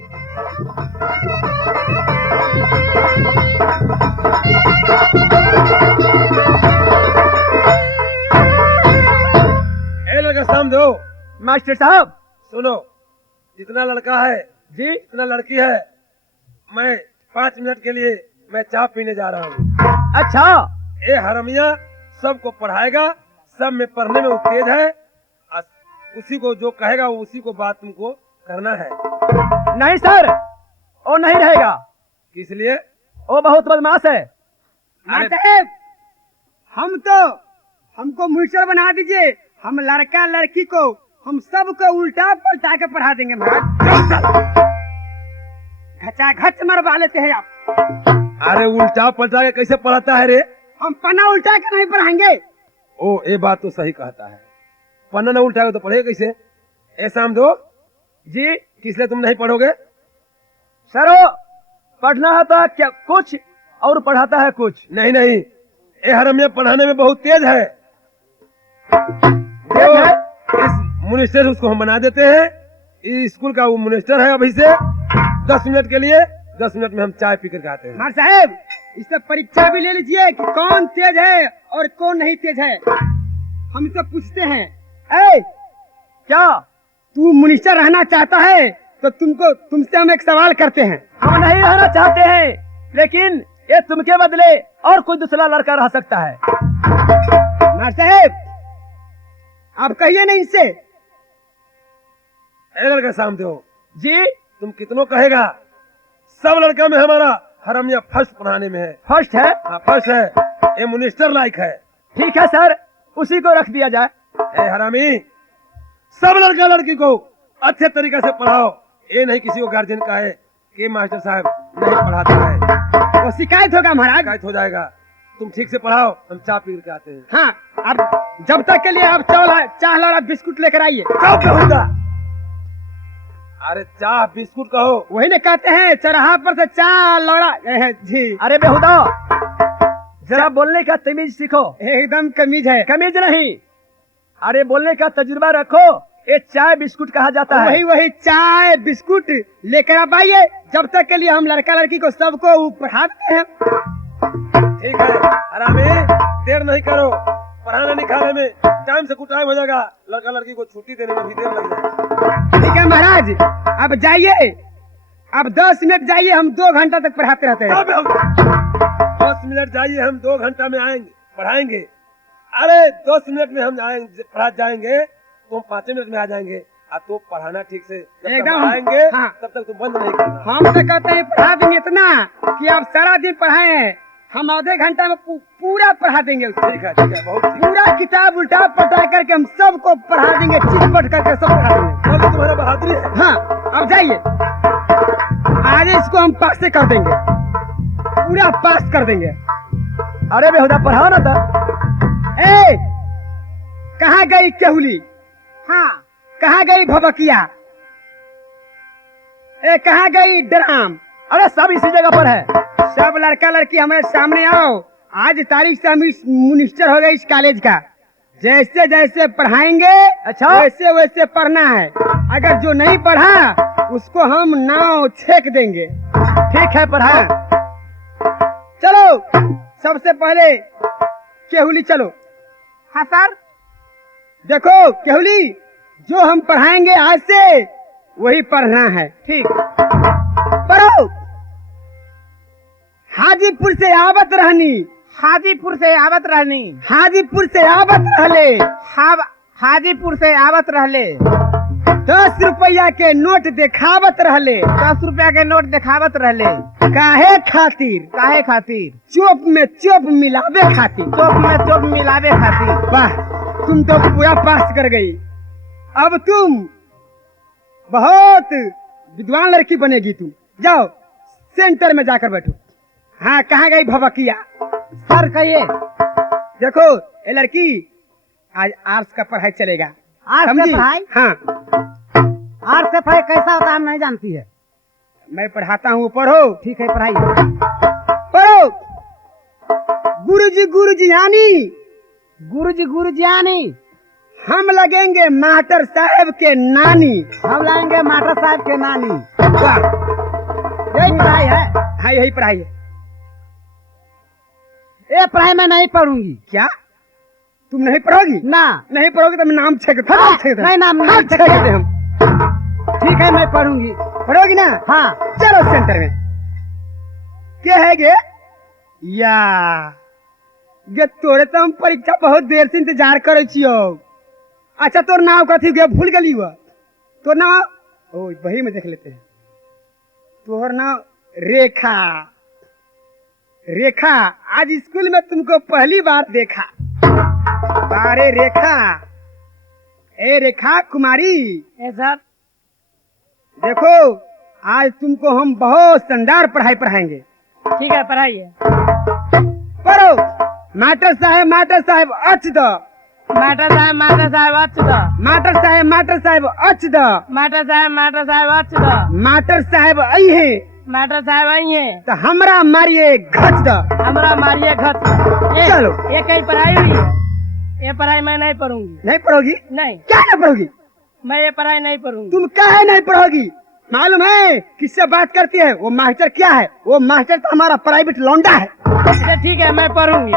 ए लड़का सामने दो। मास्टर साहब सुनो, जितना लड़का है जी, जितना लड़की है, मैं 5 मिनट के लिए मैं चाय पीने जा रहा हूँ। अच्छा ये हरमिया सबको पढ़ाएगा, सब में पढ़ने में वो तेज है। उसी को जो कहेगा उसी को बात तुमको करना है। नहीं सर, वो नहीं रहेगा। किस लिए? वो बहुत बदमाश है। साहब हमको मिनिस्टर बना दीजिए। हम लड़का लड़की को हम सबको उल्टा पलटा के पढ़ा देंगे महाराज। घचा घच मरवा लेते हैं आप। अरे उल्टा पलटा के कैसे पढ़ाता है रे? हम पन्ना उल्टा के नहीं पढ़ाएंगे। ओ, ये बात तो सही कहता है। पन्ना न उल्टाएगा तो पढ़ेगा कैसे? ऐसा हम दो जी किस लिए तुम नहीं पढ़ोगे? सर, वो पढ़ना होता क्या कुछ और पढ़ाता है कुछ। नहीं नहीं, ये हरमिया पढ़ाने में बहुत तेज है। तेज है? इस मिनिस्टर उसको हम बना देते हैं। इस स्कूल का वो मिनिस्टर है। अभी से 10 मिनट के लिए, 10 मिनट में हम चाय पी कर आते हैं। मार साहब, इससे परीक्षा भी ले लीजिए कि कौन तेज है और कौन नहीं तेज है। हम इससे पूछते हैं, ए क्या तू मिनिस्टर रहना चाहता है तो तुमसे हम एक सवाल करते हैं। हम नहीं रहना चाहते हैं, लेकिन ये तुमके बदले और कोई दूसरा लड़का रह सकता है। मार साहब, आप कहिए नहीं इनसे। लड़का सामने हो जी तुम कितनों कहेगा, सब लड़का में हमारा हरमिया फर्स्ट पढ़ाने में है। फर्स्ट है। हाँ फर्स्ट है, ये मिनिस्टर लायक है। ठीक है सर, उसी को रख दिया जाए। ए हरामी, सब लड़का लड़की को अच्छे तरीके से पढ़ाओ। ये नहीं किसी को गार्जियन का है कि मास्टर साहब नहीं पढ़ाता है, वो शिकायत होगा महाराज। शिकायत हो जाएगा। तुम ठीक से पढ़ाओ, हम चाय पी के आते हैं। हाँ, अब जब तक के लिए आप चाह लाड़ा बिस्कुट लेकर आइए। कब कहूँगा? अरे चाह बिस्कुट कहो। वही ने कहते हैं चरहा पर से चाह लौड़ा जी। अरे बेहुदा, जरा बोलने का तमीज सीखो। एकदम कमीज है। कमीज नहीं, अरे बोलने का तजुर्बा रखो। ये चाय बिस्कुट कहा जाता है। वही चाय बिस्कुट लेकर आप आइए। जब तक के लिए हम लड़का लड़की को सबको पढ़ाते हैं। ठीक है हरामी, देर नहीं करो। पढ़ाने लिखाने में टाइम से कुछ टाइम हो जाएगा, लड़का लड़की को छुट्टी देने में भी देर लग जाएगी। ठीक है महाराज, अब जाइए। अब 10 मिनट जाइए, हम 2 घंटा तक पढ़ाते रहते हैं। 10 मिनट जाइए, हम 2 घंटा में आएंगे पढ़ाएंगे। अरे 10 मिनट में हम आएंगे, पढ़ा जाएंगे तो हम 5 मिनट में आ जाएंगे। तो पढ़ाना ठीक से जब तक पढ़ाएंगे तब तक तुम बंद नहीं करना। हम तो कहते हैं पढ़ा देंगे इतना कि आप सारा दिन पढ़ाए। हम आधे घंटा में पूरा पढ़ा देंगे। ठीक है बहुत पूरा किताब उल्टा पलटा करके हम सबको पढ़ा देंगे। चिटपट करके सब पढ़ा देंगे। अब तुम्हारा बहादुरी है। हाँ, अब जाइए। आज इसको हम पास से कर देंगे, पूरा पास कर देंगे। अरे बेहुदा, पढ़ाओ ना था। ए, कहाँ गई केहुली? हाँ, कहाँ गई भबकिया? ए, कहाँ गई ड्राम? अरे सब इसी जगह पर है। सब लड़का लड़की हमारे सामने आओ। आज तारीख से हम मिनिस्टर हो गए इस कॉलेज का। जैसे जैसे पढ़ाएंगे, अच्छा, वैसे वैसे पढ़ना है। अगर जो नहीं पढ़ा उसको हम नाव छेक देंगे। ठीक है, पढ़ाओ। चलो, सबसे पहले केहुली चलो। हाँ सर। देखो केहुली, जो हम पढ़ाएंगे आज से वही पढ़ना है। ठीक, पढ़ो। हाजीपुर से आवत रहनी, हाजीपुर से आवत रहनी, हाजीपुर से आवत रहले, हाजीपुर से आवत रहले। 10 रुपया के नोट दिखावत रहले, 10 रुपया के नोट दिखावत रहले। काहे खातिर? काहे खातिर? चोप में चोप मिलावे खातिर, चोप में चोप मिलावे खातिर। वाह, तुम तो पूरा पास कर गई। अब तुम बहुत विद्वान लड़की बनेगी। तुम जाओ सेंटर में जाकर बैठो। हाँ, कहाँ गई भबकिया? सर कहिए। देखो ये लड़की, आज आर्ट्स का पढ़ाई चलेगा। आर्ट्स का पढ़ाई? हाँ। आर्ट्स का पढ़ाई कैसा होता है हम नहीं जानती है। मैं पढ़ाता हूँ, पढ़ो। ठीक है, पढ़ाई पढ़ो। गुरुजी गुरुजी यानी, गुरुजी गुरुजी यानी हम लगेंगे मास्टर साहब के नानी। हम लगेंगे मास्टर साहब के नानी। वाह, यही पढ़ाई है। हाँ, यही पढ़ाई है। ये पढ़ाई मैं नहीं पढ़ूंगी। क्या तुम नहीं पढ़ोगी? ना, नहीं पढ़ोगी तो मैं नाम छेक नहीं, नाम छेक देते हम। ठीक है, मैं पढ़ूंगी। पढ़ोगी ना? हाँ। चलो सेंटर में। क्या है गे? या गे तोरे तो हम परीक्षा बहुत देर से इंतजार करे छियो। अच्छा, तोर नाम कथी गे? भूल गली हुआ तोर नाम? ओ, वही में देख लेते हैं। तोहर नाम रेखा। रेखा, आज स्कूल में तुमको पहली बार देखा। अरे रेखा, ए रेखा कुमारी। साहब देखो, आज तुमको हम बहुत शानदार पढ़ाई पढ़ाएंगे। ठीक है, पढ़ाइए। पढ़ो। मास्टर साहब अच द। मास्टर साहब अच द। मास्टर साहब अच द। मास्टर साहब अच द। मास्टर साहब आई है। मास्टर साहब आई है तो हमरा मारिए घच द। हमरा मारिए घच। चलो, ये कहीं पढ़ाई हुई है? ये पढ़ाई मैं नहीं पढ़ूंगी। नहीं पढ़ोगी? नहीं। क्या नहीं पढ़ोगी? मैं ये पढ़ाई नहीं पढ़ूंगी। तुम काहे नहीं पढ़ोगी? मालूम है किससे बात करती है? वो मास्टर क्या है? वो मास्टर तो हमारा प्राइवेट लौंडा है। अच्छा ठीक है, मैं पढ़ूंगी।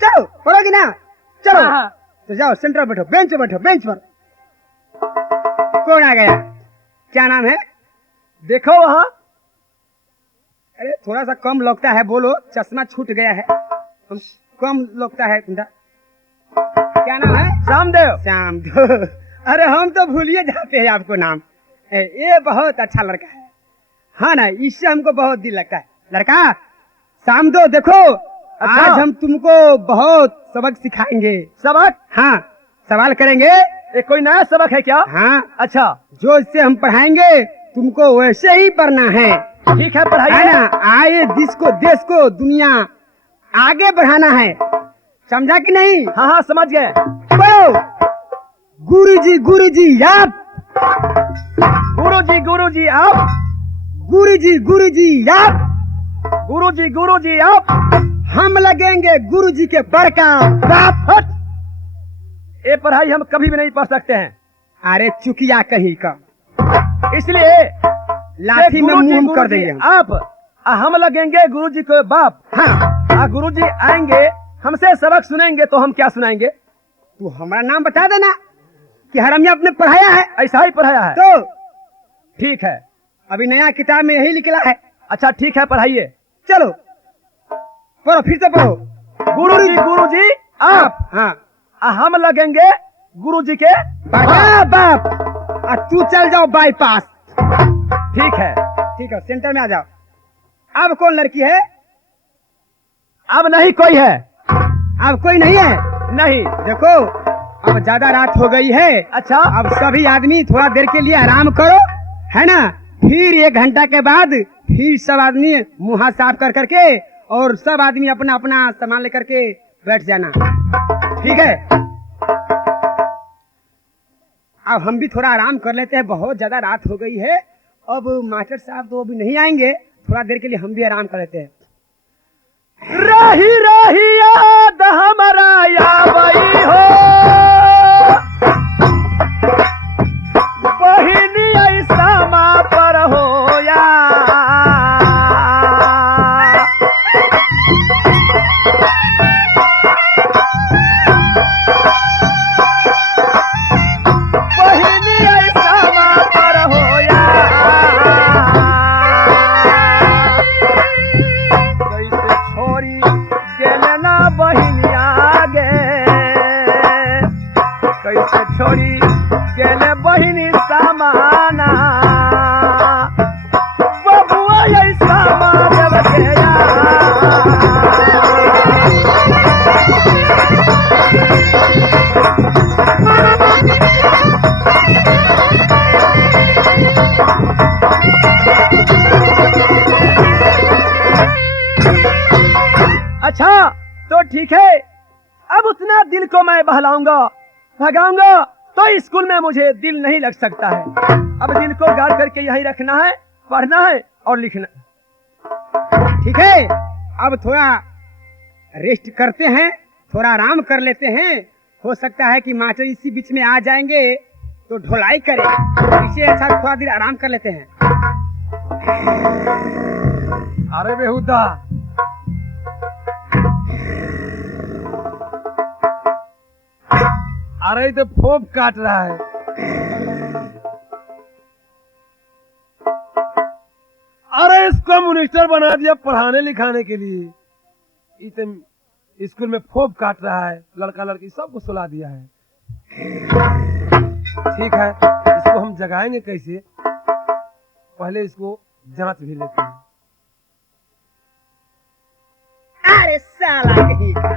चलो, पढ़ोगी ना? चलो। हाँ। तो जाओ सेंटर बैठो, बेंच पे बैठो, बेंच पर। कौन आ गया? क्या नाम है? देखो वहाँ। अरे थोड़ा सा कम लगता है, बोलो। चश्मा छूट गया है, कम लगता है। क्या नाम है? श्यामदेव। श्यामदेव। अरे हम तो भूलिए जाते हैं आपको नाम। ये बहुत अच्छा लड़का है। हाँ ना, इससे हमको बहुत दिल लगता है। लड़का श्यामदेव, देखो अच्छा, आज हम तुमको बहुत सबक सिखाएंगे। सबक? हाँ, सवाल करेंगे। ये कोई नया सबक है क्या? हाँ। अच्छा, जो इससे हम पढ़ाएंगे तुमको वैसे ही पढ़ना है। ठीक है, पढ़ाइए ना। आए देश को दुनिया आगे बढ़ाना है, समझा कि नहीं? हाँ हाँ, समझ गए। गुरुजी आप। गुरुजी आप। गुरुजी आप। हम लगेंगे गुरुजी के बड़का बाप। ये पढ़ाई हम कभी भी नहीं पढ़ सकते हैं। अरे चुकिया कहीं का, इसलिए लाठी में मुंह कर देंगे आप। हम लगेंगे गुरुजी के बाप। हाँ, गुरुजी आएंगे, हमसे सबक सुनेंगे तो हम क्या सुनाएंगे? तू हमारा नाम बता देना कि हरमिया आपने पढ़ाया है। ऐसा ही पढ़ाया है तो ठीक है। अभी नया किताब में यही निकला है। अच्छा ठीक है, पढ़ाइए। चलो पढ़ो, फिर से पढ़ो। गुरुजी आप। हाँ, हम लगेंगे गुरुजी के बाप। तू चल जाओ बाईपास। ठीक है, सेंटर में आ जाओ। अब कौन लड़की है? अब नहीं कोई है। अब कोई नहीं है? नहीं। देखो, अब ज्यादा रात हो गई है। अच्छा, अब सभी आदमी थोड़ा देर के लिए आराम करो, है ना? फिर 1 घंटा के बाद फिर सब आदमी मुंह हाथ साफ कर करके और सब आदमी अपना अपना सामान लेकर के बैठ जाना। ठीक है? अब हम भी थोड़ा आराम कर लेते हैं, बहुत ज्यादा रात हो गई है। अब मास्टर साहब तो अभी नहीं आएंगे, थोड़ा देर के लिए हम भी आराम कर लेते हैं। रही याद हमारा यावई हो, बहिनी ऐसा माँ पर हो या। बहिनी ऐसा माँ पर हो या। कैसे छोरी गेले ना बहिनिया गे, कैसे छोरी गेले बहिनी सामाना। बबुआ ऐसा माँ देव के या। अच्छा तो ठीक है, अब उतना दिल को मैं बहलाऊंगा, भगाऊंगा तो स्कूल में मुझे दिल नहीं लग सकता है। अब दिल को गाड़ करके यहीं रखना है, पढ़ना है और लिखना। ठीक है, अब थोड़ा रेस्ट करते हैं, थोड़ा आराम कर लेते हैं हो सकता है कि मास्टर इसी बीच में आ जाएंगे तो ढोलाई करे। इससे अच्छा थोड़ा देर आराम कर लेते हैं। अरे बेहुदा, अरे ये तो फोप काट रहा है। अरे इसको मिनिस्टर बना दिया पढ़ाने लिखाने के लिए, इतने स्कूल में फोप काट रहा है, लड़का लड़की सबको सुला दिया है। ठीक है, इसको हम जगाएंगे कैसे, पहले इसको जांच भी लेते हैं। अरे साला कहीं का,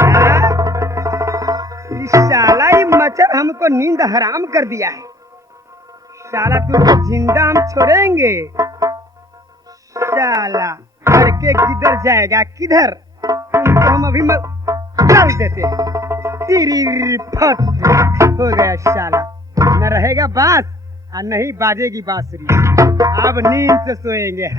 इस साला ये मच्छर हमको नींद हराम कर दिया है। साला तुमको जिंदा हम छोड़ेंगे। साला करके किधर जाएगा, किधर तुमको हम अभी डाल देते हैं। तिरी फट हो गया साला, न रहेगा बांस और नहीं बाजेगी बांसुरी। अब नींद से सोएंगे।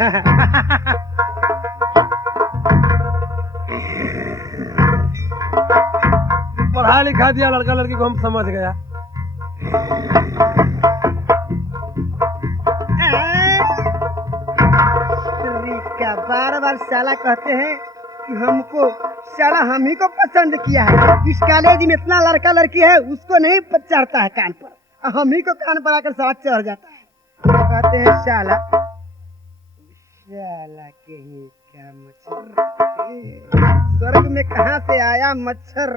पढ़ा लिखा दिया लड़का लड़की को, हम समझ गया। बार बार साला कहते हैं कि हमको, साला हम ही को पसंद किया है। इस कॉलेज में इतना लड़का लड़की है, उसको नहीं चढ़ता है कान पर, हम ही को कान पर आकर साथ चढ़ जाता है। कहते हैं साला, साला कहीं क्या मच्छर, स्वर्ग में कहाँ से आया मच्छर।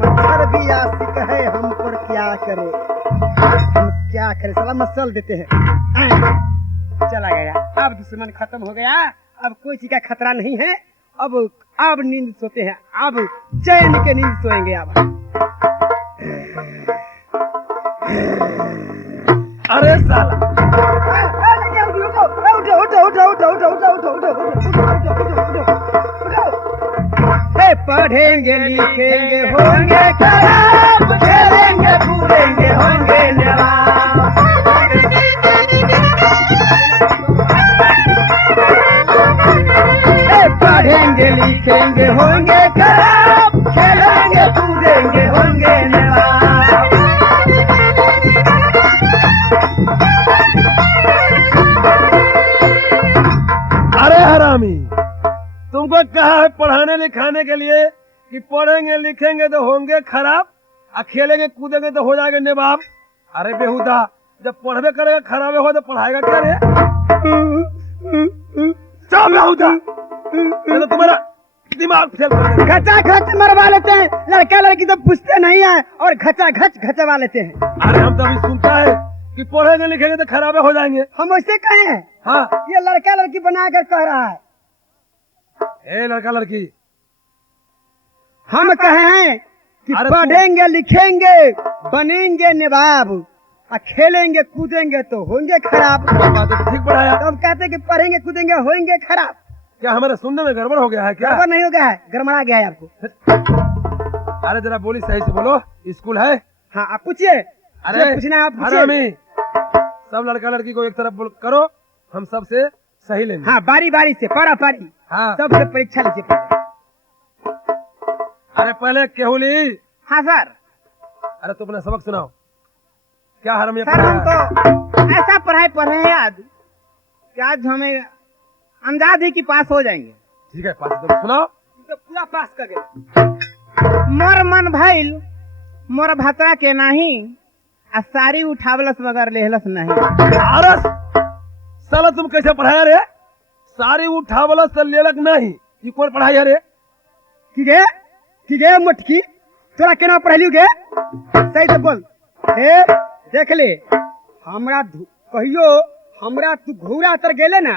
मच्छर भी आशिक है, हम पर क्या करे, हम क्या करे। साला मसल देते हैं। चला गया, अब दुश्मन खत्म हो गया, अब कोई चीज का खतरा नहीं है। अब नींद सोते हैं, अब चैन के नींद सोएंगे। अब अरे साला, पढ़ेंगे लिखेंगे होंगे खराब, खेलेंगे कूदेंगे होंगे नवाब। पढ़ेंगे लिखेंगे होंगे खराब, खेलेंगे कूदेंगे होंगे नवाब। अरे हरामी, तुमको कहा है पढ़ाने लिखाने के लिए कि पढ़ेंगे लिखेंगे तो होंगे खराब और खेलेंगे कूदेंगे तो हो जाएंगे नवाब। अरे बेहुदा, जब पढ़वे करेगा खराब हो तो पढ़ाएगा क्या रे? चल बेहुदा, तो तुम्हारा दिमाग फेल कर देगा। घचा घच मरवा लेते हैं, लड़का लड़की तो पूछते नहीं है और घचा घच घचवा लेते हैं। अरे हम तो अभी सुनता है कि पढ़ेंगे लिखेंगे तो खराबे हो जाएंगे। हम वैसे कहे हैं? हाँ, ये लड़का लड़की बना कर कह रहा है। ए लड़का लड़की, हम कहे हैं कि अरे पढ़ेंगे लिखेंगे बनेंगे नवाब और खेलेंगे कूदेंगे तो होंगे खराब। बात तो ठीक पढ़ाया। तो हम कहते हैं कि पढ़ेंगे कूदेंगे होंगे खराब। क्या हमारे सुनने में गड़बड़ हो गया है क्या? गड़बड़ नहीं हो गया है, गड़बड़ा गया है आपको। अरे जरा बोली सही से बोलो, स्कूल है? हाँ आप पूछिए। अरे पूछना है आप पूछिए। हरामी, सब लड़का लड़की को एक तरफ करो, हम सबसे सही लेंगे। हाँ बारी बारी से, पारा पारी, हाँ। सबसे परीक्षा लीजिए पहले। अरे पहले केहुली। हाँ सर। अरे तुम अपना सबक सुनाओ, क्या हरामी सर हम पढ़ाया? तो ऐसा पढ़ाई पढ़ रहे हैं आज कि आज हमें अंदाज है कि पास हो जाएंगे। ठीक है, पास तुम सुनाओ। तो पूरा पास कर गए। मोर मन भइल मोर भतरा के नाही, आ सारी उठावलस मगर लेहलस नहीं। अरे साला तुम कैसे पढ़ाया रे? सारी उठावला से लेलक नहीं, ये कौन पढ़ाया रे? की गे मुटकी, तोरा केना पढ़लियो गे? सही से बोल। हे देख ले, हमरा कहियो हमरा तू घोड़ा तर गेले ना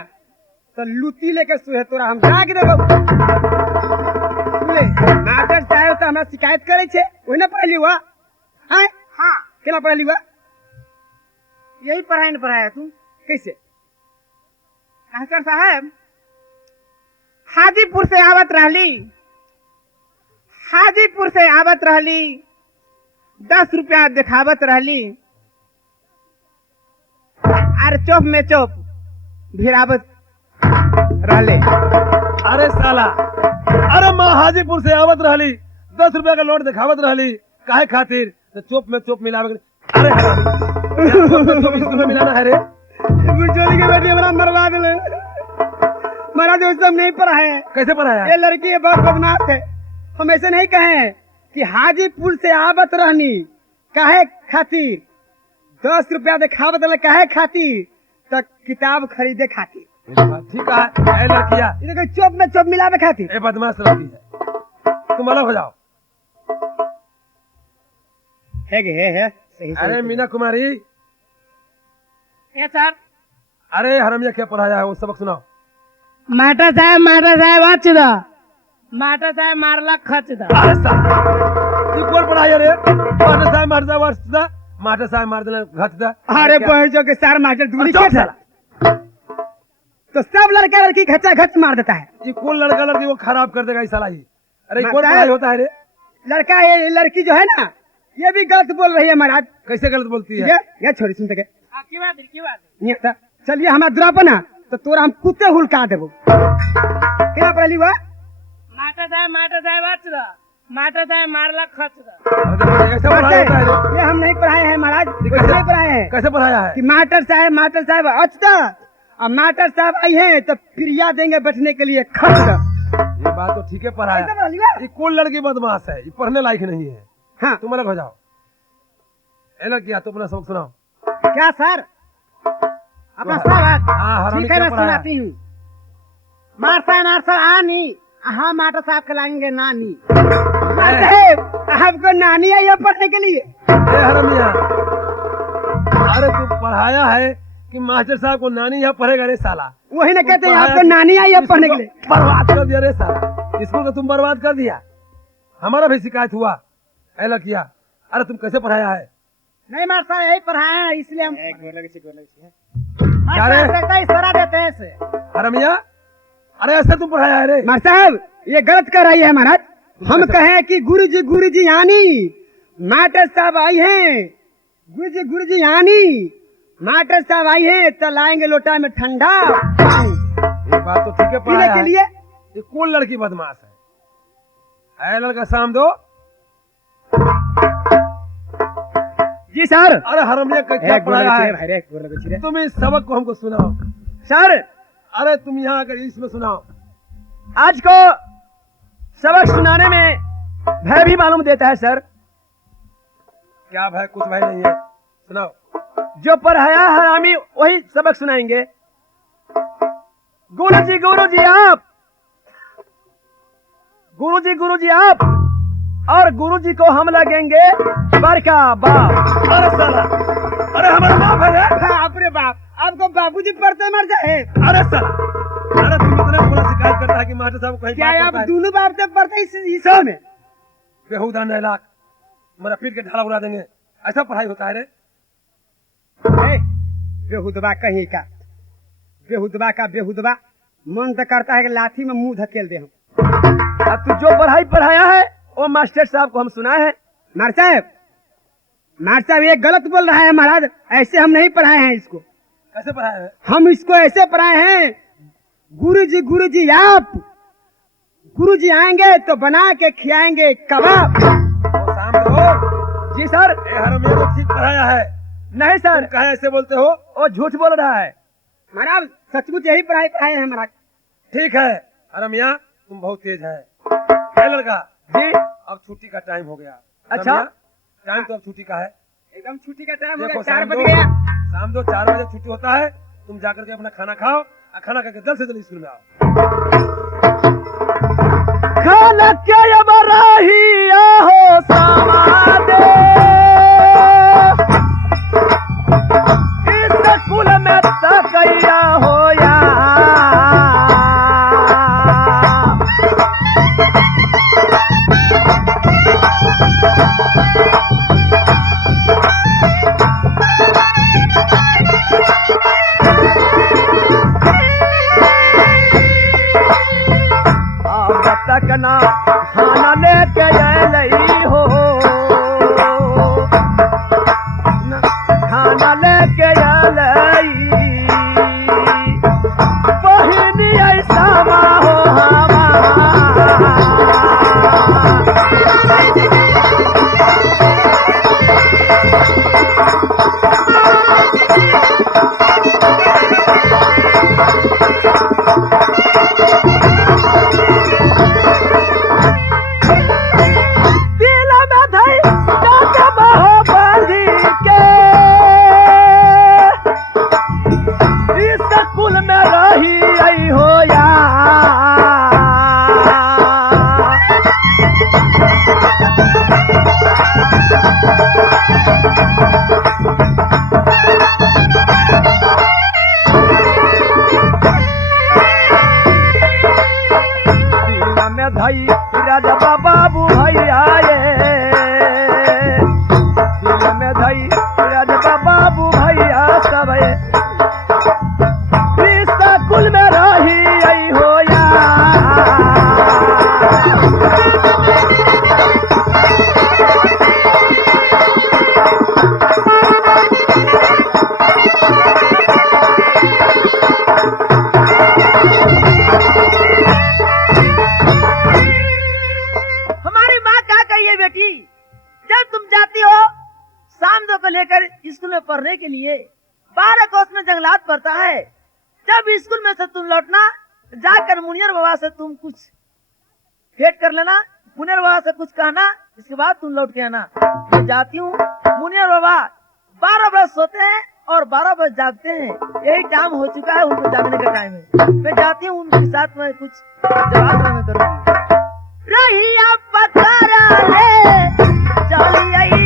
तो लुती लेके सुहे तोरा हम जाग देबो। सुले मास्टर साहब तो हमरा शिकायत करे छे, ओही ना पढ़लियो हुआ? हैं? हां, केना पढ़लियो हुआ? यही पढ़ाई न पढ़ाया तू? कैसे? मास्टर साहब हाजीपुर से आवत रहली 10 रुपया दिखावत रहली, और चौप में चौप भिरावत रहले। अरे साला, अरे माँ हाजीपुर से आवत रहली, 10 रुपया का नोट दिखावत रहली, काहे खातिर तो चोप में चोप मिलावे अरे हरामी, यहाँ चोप में चोप स्कूल में मिलाना है रे। बुढ़चोली के बेटी हमारा मरवा दिले महाराज, वो सब नहीं पढ़ा है। कैसे पढ़ाया ये लड़की है बहुत बदमाश है। हम ऐसे नहीं कहे कि हाजीपुर से आवत रहनी काहे खातिर 10 रुपया दिखावत रहे काहे खातिर तक किताब खरीदे खातिर। ठीक है लड़किया, ये देखो चोप में चोप मिलावे खातिर। ए बदमाश लड़की है, तुम अलग हो जाओ। है सही अरे मीना कुमारी, ये सर अरे हरमिया क्या पढ़ाया है वो सबक सुनाओ। माटा साहेब वाचदा माटा साहेब मारला खचदा। अरे साहब ये कौन पढ़ाया रे? माटा साहब मारदा वाचदा, माटा साहब मारदा घचदा। अरे पहुंचो के सर मास्टर दूरी चुप के साला, तो सब लड़का लड़की खचा खच मार देता है। ये कौन लड़का लड़की वो खराब कर देगा इस साला ही। अरे ये कौन माता है। पढ़ाई होता है रे? लड़का ये लड़की जो है ना ये भी गलत बोल रही है महाराज। कैसे गलत बोलती है? ये छोड़ी सुन सके नहीं आता। चलिए हमारा दुरा पर ना तो तोरा हम कुत्ते हुलका देबो। क्या पढ़ली हुआ? माटा साहेब वाचदा माटा साहेब मारला खचदा। अरे ऐसा पढ़ाई होता है रे? ये हम नहीं पढ़ाए हैं महाराज, कैसे? नहीं पढ़ाए हैं कैसे पढ़ाया है? कि मास्टर साहब अचदा और मास्टर साहब आई हैं तो प्रिया देंगे बैठने के लिए खचदा। ये बात तो ठीक है पढ़ाया। कैसे पढ़ली हुआ? ये कौन लड़की बदमाश है, ये पढ़ने लायक नहीं है। हाँ तुम अलग हो जाओ। ए लड़किया तुम अपना सबक सुनाओ। क्या सर अपना सब हाँ हरामी ठीक है क्या मैं पढ़ाया? सुनाती हूँ। मास्टर आनी हाँ मास्टर साहब खिलाएंगे नानी। आपको नानी आई है पढ़ने के लिए? ए हरमिया, अरे तू पढ़ाया है कि मास्टर साहब को नानी यहाँ पढ़ेगा रे साला? वही ना कहते हैं पढ़ाया आपको कि नानी आई है पढ़ने के लिए। बर्बाद कर दिया रे साला, स्कूल को तुम बर्बाद कर दिया। हमारा भी शिकायत हुआ। ए लड़किया, अरे तुम कैसे पढ़ाया है? नहीं मास्टर साहब यही पढ़ाए हैं इसलिए हम क्या रे? इस तरह देते हैं इसे। हरमिया, अरे ऐसे तुम पढ़ाया है रे? मास्टर साहब ये गलत कर रही है महाराज। हम कहें कि गुरुजी आनी मास्टर साहब आई हैं, गुरुजी आनी मास्टर साहब आई हैं तो लाएंगे लोटा में ठंडा ये बात तो ठीक है पीने पढ़ाया के है। लिए। ये कौन लड़की बदमाश है? ए लड़का शाम दो। जी सर। अरे हरमिया क्या पढ़ाया है? तुम इस सबक को हमको सुनाओ। सर अरे तुम यहाँ आकर इसमें सुनाओ। आज को सबक सुनाने में भय भी मालूम देता है सर। क्या भाई? कुछ भाई नहीं है, सुनाओ। जो पढ़ाया हरामी वही सबक सुनाएंगे। गुरुजी आप और गुरुजी को हम लगेंगे बड़का बाप। अरे साला, अरे हमारा बाप है रे? बाप रे बाप, आपको बाबूजी पढ़ते मर जाए। अरे साला, अरे तुम इतना बड़ा शिकायत करता है कि मास्टर साहब को कहीं क्या बात आप होता है? दोनों बाप से पढ़ते इस में? बेहुदा नहलाक, मेरा पीट के ढाला उड़ा देंगे। ऐसा पढ़ाई होता है रे? बेहुदबा कहीं का बेहुदबा मन तो करता है कि लाठी में मुंह धकेल दे हम। अब तू जो पढ़ाई पढ़ाया है वो मास्टर साहब को हम सुनाए हैं। मास्टर साहब ये गलत बोल रहा है महाराज, ऐसे हम नहीं पढ़ाए हैं इसको। कैसे पढ़ाया है? हम इसको ऐसे पढ़ाए हैं, गुरुजी आप गुरुजी आएंगे तो बना के खिलाएंगे कबाब। वो शाम दो। जी सर। ए हरमिया को ठीक पढ़ाया है? नहीं सर, तुम कहे ऐसे बोलते हो? वो झूठ बोल रहा है। महाराज सचमुच यही पढ़ाई पढ़ाए हैं महाराज। ठीक है हरमिया, तुम बहुत तेज है। ए लड़का जी अब छुट्टी का टाइम हो गया। अच्छा। हरमिया, टाइम तो अब छुट्टी का है। एकदम छुट्टी का टाइम हो देखो गया, 4 शाम बज दो, गया। शाम दो 4 बजे छुट्टी होता है। तुम जाकर के अपना खाना खाओ और खाना खा के जल्द से जल्द स्कूल में आओ। खाना क्या बराहिया हो समादे इस कुल में तकैया हो या अब तक ना खाना लेके आई हो कुल में रही आई हो या दिल में धई राजा बाबू भैया दिल में धई राजा बाबू भैया सब कुल में रही आई हो या हमारी माँ क्या कही है बेटी, जब तुम जाती हो शाम दो को लेकर स्कूल में पढ़ने के लिए 12 कोस में जंगलात पड़ता है। जब स्कूल में से तुम लौटना जाकर मुनियर बाबा से तुम कुछ भेंट कर लेना, मुनियर बाबा से कुछ कहना, इसके बाद तुम लौट के आना। मैं जाती हूँ, मुनियर बाबा 12 बजे सोते हैं और 12 बजे जागते हैं, यही टाइम हो चुका है उनको जागने का टाइम है। मैं जाती हूँ, उनके साथ में कुछ जवाब में करूँगी। रहिया पकड़ा ले चली आई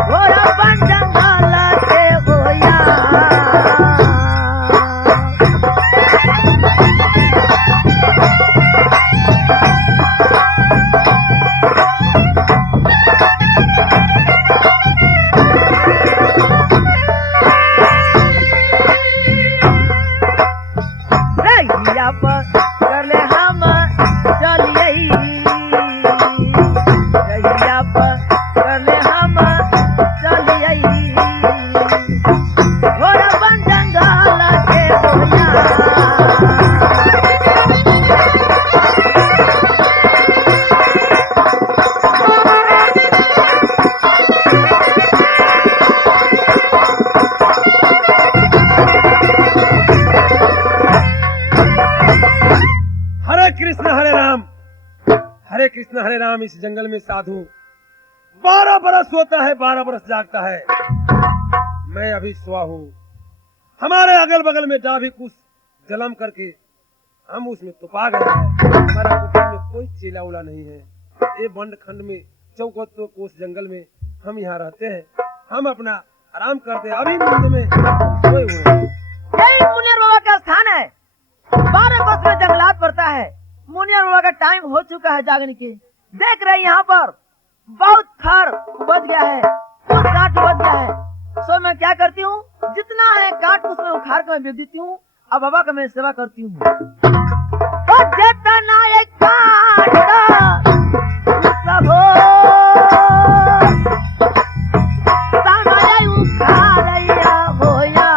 घोड़ा बन जंगल के होया रहिया पकड़ ले हम चलिए रहिया पकड़ ले हम चलिए घोड़ा बन जंगल के होया हरे कृष्ण हरे राम। इस जंगल में साधु 12 बरस सोता है, 12 बरस जागता है। मैं अभी सोआ हूँ। हमारे अगल बगल में जा भी कुछ जलम करके हम उसमें तुपा गए हैं। हमारा कुटिया में कोई चेला उला नहीं है। ये बंड खंड में 14 कोस जंगल में हम यहाँ रहते हैं। हम अपना आराम करते हैं। अभी नींद में सोए हुए हैं। यही मुनियर बाबा का स्थान है। 12 कोस में जंगलात पड़ता है। मुनियर बाबा का टाइम हो चुका है जागने की। देख रहे हैं यहाँ पर बहुत खर बच गया है, कुछ काट बच गया है। सो मैं क्या करती हूँ, जितना है काट उसमें उखाड़ कर बेच देती हूँ और बाबा का मैं सेवा करती हूँ। तो जितना ये काट सब हो समय उखाड़िया होया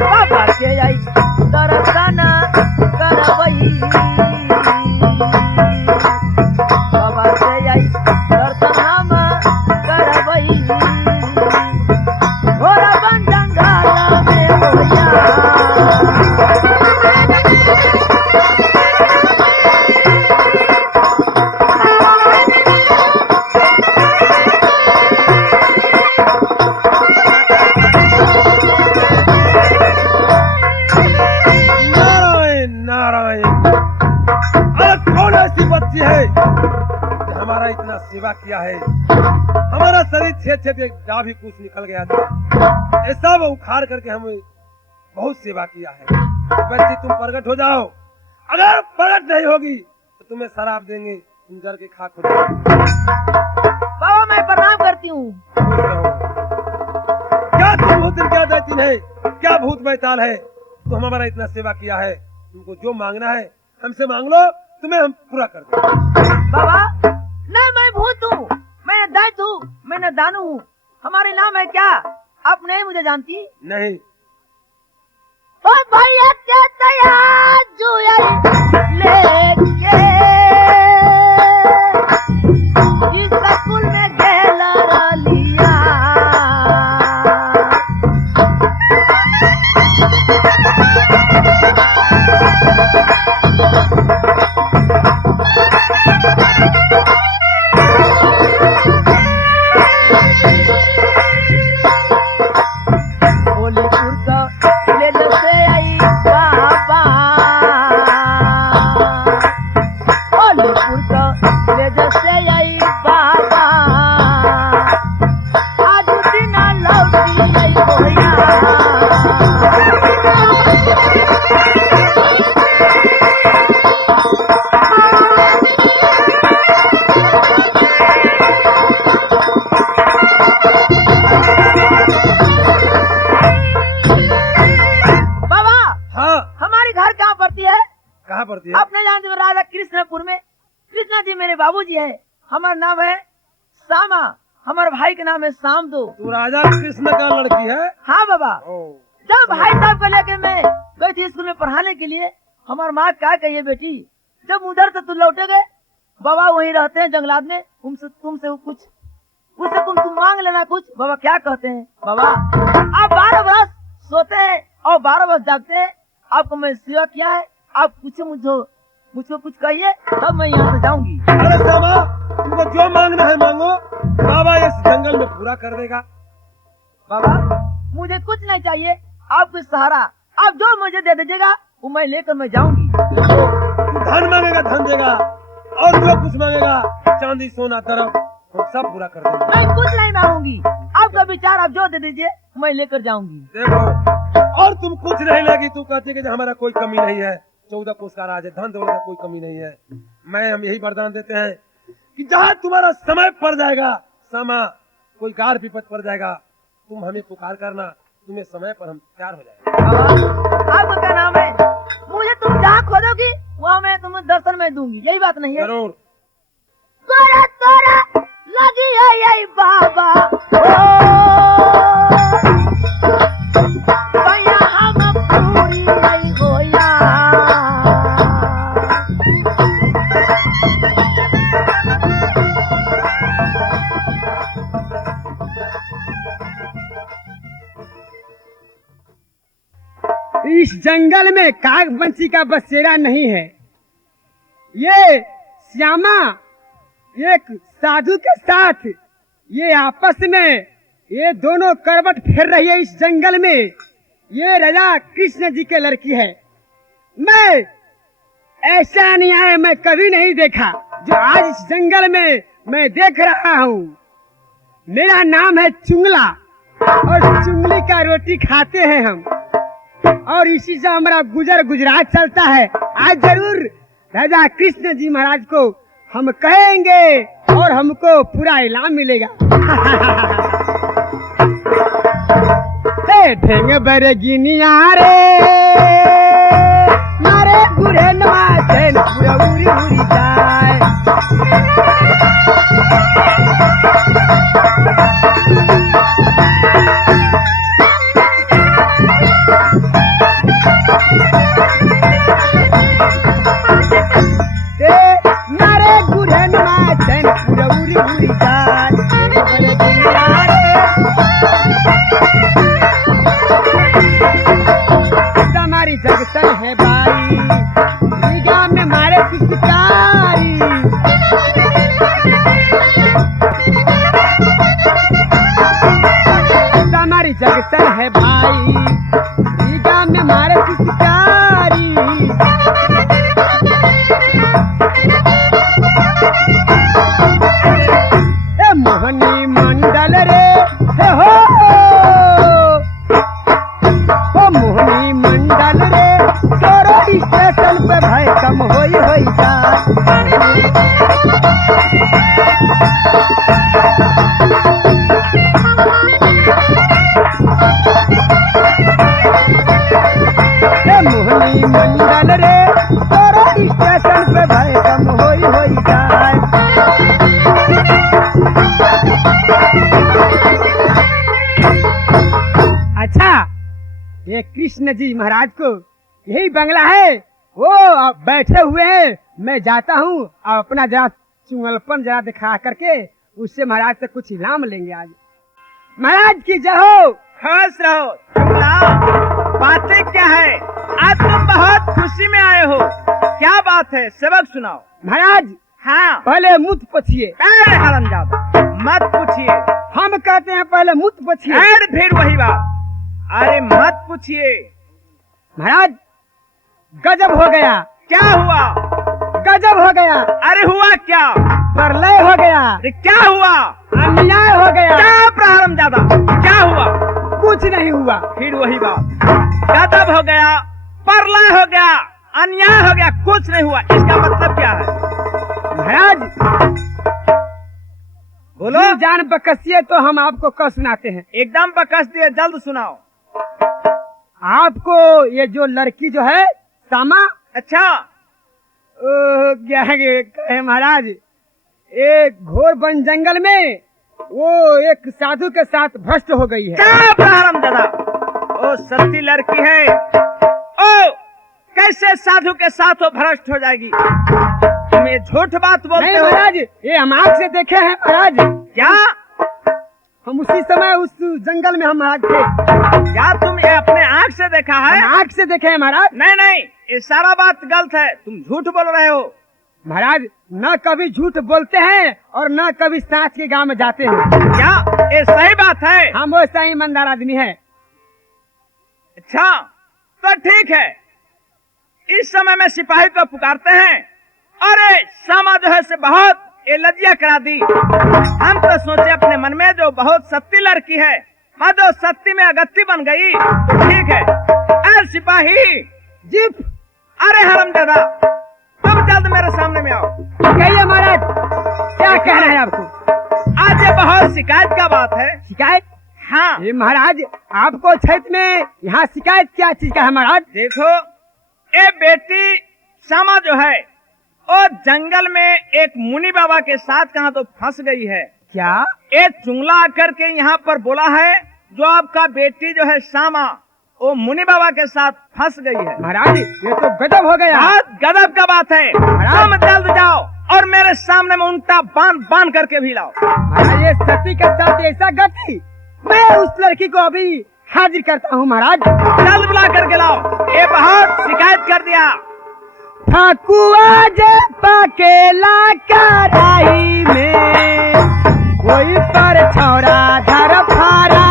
बाबा के आई दर्शन करवई बाबा के आई दर्शन हम करवई घोड़ा बन जंगल में होया नारायण नारायण। अरे कौन ऐसी बच्ची है जो हमारा इतना सेवा किया है। हमारा शरीर छेद छेद जा भी कुछ निकल गया था। ये सब उखाड़ करके हमें बहुत सेवा किया है। बच्ची तुम प्रकट हो जाओ। अगर प्रकट नहीं होगी तो तुम्हें शराब देंगे, तुम जर के खाक हो जाओ। बाबा मैं प्रणाम करती हूँ। खुश रहो। क्या तुम भूत क्या दैतीन है, क्या भूत बैताल है। तो हमारा इतना सेवा किया है, तुमको जो मांगना है हमसे मांग लो, तुम्हें हम पूरा कर देंगे। बाबा नहीं, मैं भूत हूँ, मैं दैत हूँ, मैं दानू हूँ। हमारे नाम है क्या, आप नहीं मुझे जानती? नहीं। ओ भैया क्या तैयार जुआई लेके इस स्कूल में गेला लिया बाबूजी है, हमारा नाम है सामा, हमारे भाई का नाम है शाम दो। तू राजा कृष्ण का लड़की है? हाँ बाबा। ओ, जब भाई साहब को लेके मैं गई थी स्कूल में पढ़ाने के लिए, हमारी माँ क्या कही है बेटी, जब उधर से तुम लौटे गए, बाबा वहीं रहते हैं जंगलात में, तुमसे वो कुछ उससे तुम मांग लेना कुछ। बाबा क्या कहते हैं, बाबा आप 12 बरस सोते हैं और 12 बरस जागते हैं, आपको मैं सेवा किया है, आप मुझको कुछ कहिए तब मैं यहाँ से जाऊंगी। अरे सामा, तुमको जो मांगना है मांगो, बाबा इस जंगल में पूरा कर देगा। बाबा मुझे कुछ नहीं चाहिए, आपके सहारा, आप जो मुझे दे दीजिएगा वो मैं लेकर मैं जाऊंगी। तू धन मांगेगा धन देगा, और जो कुछ मांगेगा चांदी सोना तरफ हम सब पूरा कर देंगे। मैं कुछ नहीं मांगूंगी, आपका विचार आप जो दे दीजिए मैं लेकर जाऊंगी। देखो, और तुम कुछ नहीं लेगी, तू कहती है कि हमारा कोई कमी नहीं है, 14 कोस का राज है, धन दौलत का कोई कमी नहीं है। हम यही वरदान देते हैं कि जहाँ तुम्हारा समय पड़ जाएगा, समा कोई गार विपत पड़ जाएगा, तुम हमें पुकार करना, तुम्हें समय पर हम तैयार हो जाएंगे। बाबा आपका क्या नाम है, मुझे तुम जहाँ खोजोगी वहाँ मैं तुम्हें दर्शन में दूंगी, यही बात नहीं है? जरूर। तोरा तोरा लगी है यही बाबा, भैया हम पूरी नहीं होया। इस जंगल में कागबंसी का बसेरा नहीं है। ये श्यामा एक साधु के साथ ये आपस में ये दोनों करवट फेर रही है इस जंगल में। ये राजा कृष्ण जी के लड़की है। मैं ऐसा अन्याय मैं कभी नहीं देखा जो आज इस जंगल में मैं देख रहा हूँ। मेरा नाम है चुंगला और चुंगली का रोटी खाते हैं हम, और इसी से हमारा गुजरात चलता है। आज जरूर राजा कृष्ण जी महाराज को हम कहेंगे और हमको पूरा इनाम मिलेगा। ढेंग बरगिनिया रे मारे बुरे नवाजे पूरा उरी उरी जाए। नारे गुरे नवाजे पूरा उरी उरी जाए। हमारी जगसन है बारी निगाह में मारे सुस्कारी। हमारी जगसन है भाई निगाह में मारे सुस्कारी। ए मोहनी मंडल रे हे हो मोहनी मंडल रे तोरो स्टेशन पे भाई कम होई जा। मोहनी मंडल रे तोरो स्टेशन पे भाई कम होई जाए। अच्छा, ये कृष्ण जी महाराज को यही बंगला है, वो बैठे हुए हैं। मैं जाता हूँ और अपना जरा चुंगलपन जरा दिखा करके उससे महाराज से कुछ इनाम लेंगे। आज महाराज की जय हो। खुश रहो। बातें क्या है, आज तुम बहुत खुशी में आए हो, क्या बात है, सबक सुनाओ। महाराज हाँ पहले मुझ पूछिए। अरे हरामजादा मत पूछिए। हम कहते हैं पहले मुझ पूछिए। अरे फिर वही बात, अरे मत पूछिए। महाराज गजब हो गया। क्या हुआ? गजब हो गया। अरे हुआ क्या? प्रलय हो गया। अरे क्या हुआ? अन्याय हो गया। क्या हरामजादा, क्या हुआ? कुछ नहीं हुआ। फिर वही बात, गजब हो गया, प्रलय हो गया, अन्याय हो गया, कुछ नहीं हुआ, इसका मतलब क्या है? महाराज बोलो। जान बकसिए तो हम आपको कह सुनाते हैं। एकदम बकस दिए, जल्द सुनाओ। आपको ये जो लड़की जो है सामा, अच्छा क्या है महाराज, एक घोर वन जंगल में वो एक साधु के साथ भ्रष्ट हो गई है। क्या प्रारंभ दादा, ओ सती लड़की है, ओ कैसे साधु के साथ वो भ्रष्ट हो जाएगी? तुम ये झूठ बात बोलते नहीं हो। महाराज, ये हम आँख से देखे हैं महाराज। क्या हम उसी समय उस जंगल में हम महाराज थे। क्या तुम ये अपने आँख से देखा है? हम आँख से देखे हैं महाराज। नहीं नहीं, ये सारा बात गलत है, तुम झूठ बोल रहे हो। महाराज न कभी झूठ बोलते हैं और न कभी सांच के गांव में जाते हैं। क्या ये सही बात है? हम वैसा ईमानदार आदमी है। अच्छा तो ठीक है, इस समय में सिपाही को पुकारते हैं। अरे सामा जो है से बहुत ये लज्जा करा दी। हम तो सोचे अपने मन में जो बहुत सत्ती लड़की है, मैं जो सत्ती में अगत्ती बन गई तो ठीक है। अरे सिपाही जीप अरे हरामजादा, तुम जल्द मेरे सामने में आओ। कहिए महाराज, क्या कहना है आपको? आज ये बहुत शिकायत का बात है। शिकायत? हाँ ये महाराज आपको क्षेत्र में यहाँ शिकायत क्या चीज का है महाराज? देखो, ये बेटी सामा जो है वो जंगल में एक मुनि बाबा के साथ कहाँ तो फंस गई है। क्या? ये चुंगला आकर के यहाँ पर बोला है जो आपका बेटी जो है सामा वो मुनि बाबा के साथ फंस गई है। महाराज ये तो गजब हो गया। बहुत गजब का बात है। तुम जल्द जाओ और मेरे सामने में उल्टा बांध बांध करके भी लाओ। महाराज ये सती के साथ ऐसा गति, मैं उस लड़की को अभी हाजिर करता हूँ महाराज। जल्द बुला करके लाओ, ये बहुत शिकायत कर दिया। ठकुआ जे पकेला कराई में, कोई पर छौरा धर फारा।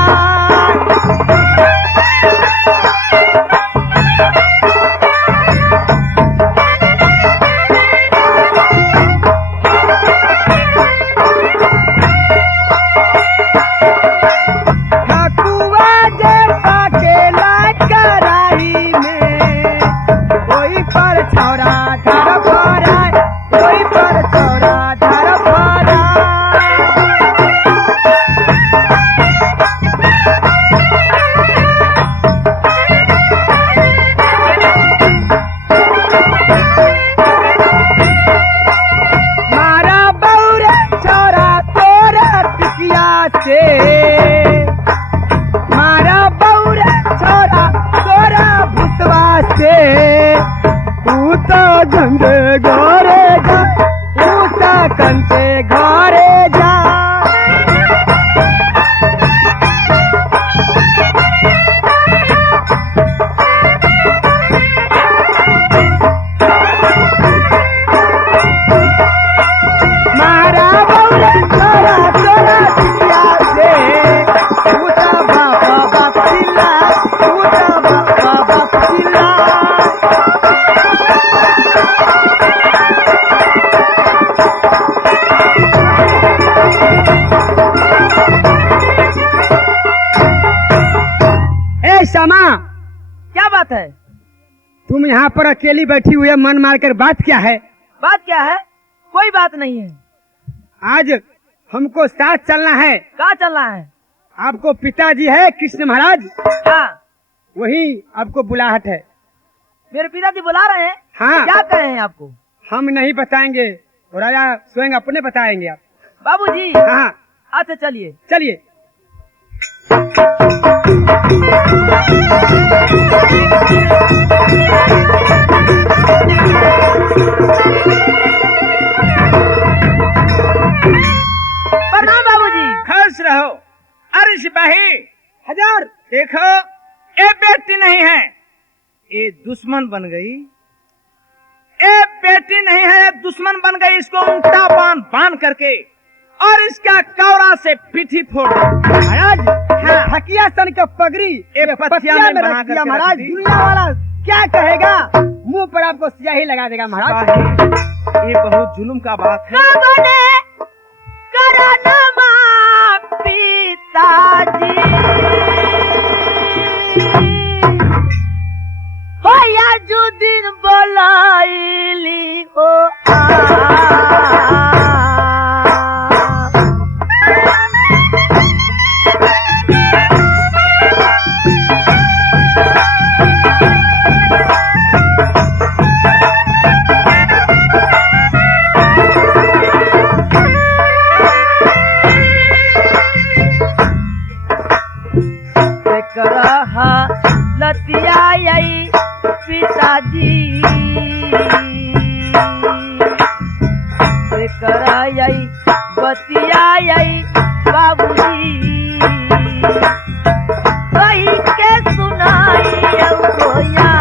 ठकुआ जे पकेला कराई में, कोई पर छौरा धर फारा, कोई पर छौरा धर फारा। मारा बौरे छौरा तोरा टिकिया से, मारा बौरे छौरा तोरा भुसवा से। तू तो गंगे घरे जा, तू तो कंते घरे जा। मारा बौरे छौरा तोरा टिकिया से, तू तो बापा बाप चिल्ला, तू तो बापा बाप चिल्ला। ए श्यामा, क्या बात है? तुम यहाँ पर अकेली बैठी हुई है, मन मार कर बात क्या है? बात क्या है? कोई बात नहीं है। आज हमको साथ चलना है। कहाँ चलना है? आपको पिताजी है कृष्ण महाराज, हाँ, वही आपको बुलाहट है। मेरे पिताजी बुला रहे हैं। हाँ। क्या कहे हैं आपको? हम नहीं बताएंगे, राजा स्वयं अपने बताएंगे आप। बाबूजी हाँ अच्छा चलिए। चलिए। प्रणाम बाबूजी। खुश रहो। अरे सिपाही हजार देखो, ये बेटी नहीं है, ये दुश्मन बन गई। ये बेटी नहीं है, ये दुश्मन बन गई। इसको उल्टा बांध बांध करके और इसका कौरा से पीठी फोड़ दो। महाराज, हाँ। हकिया सन का पगड़ी ये पथिया में बना रख दिया करके महाराज। रख दी। दुनिया वाला क्या कहेगा? मुंह पर आपको स्याही लगा देगा महाराज। सिपाही, ये बहुत जुल्म का बात है। पिताजी हो या जो दिन बोलाइली हो रहा लतियाई पिताजी से कराई बतियाई बाबूजी कही के सुनाई गोया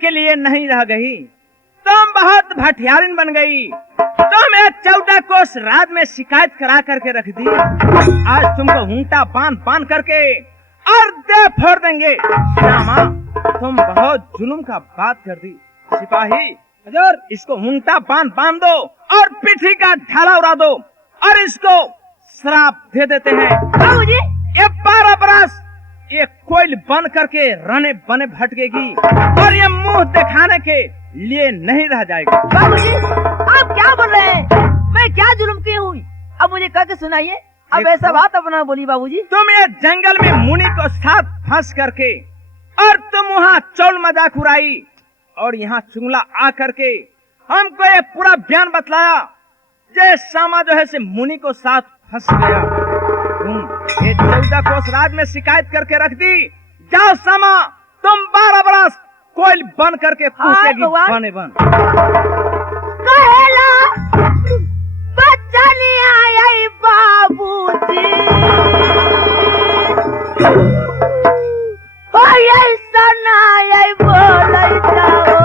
के लिए नहीं रह गई, तुम बहुत भटियारिन बन गई। तुम्हें 14 कोस रात में शिकायत करा करके रख दी। आज तुमको हूंटा बांध करके और दे फोड़ देंगे। श्यामा, तुम बहुत जुल्म का बात कर दी। सिपाही हजूर, इसको हूंटा बांध दो और पिठी का ढाला उड़ा दो और इसको श्राप दे देते हैं। बाबूजी, ये 12 बरस ये कोयल बन करके रने बने भटकेगी और ये मुंह दिखाने के लिए नहीं रह जाएगा। बाबूजी, आप क्या बोल रहे हैं? मैं क्या जुल्म की हुई? अब मुझे कह के सुनाइए। अब ऐसा बात अपना बोली बाबूजी। तुम ये जंगल में मुनि को साथ फंस करके और तुम वहाँ चौल मजाक उड़ाई और यहाँ चुंगला आ करके हमको ये पूरा बयान बतलाया। जय श्यामा जो है से मुनि को साथ फंस गया। तुम ये 14 कोस रात में शिकायत करके रख दी। जाओ श्यामा, तुम 12 बरस कोयल बन करके कूदेगी बने बन। कहेला बच्चन आई बाबूजी, ओ ऐसा ना आई बोलै जाओ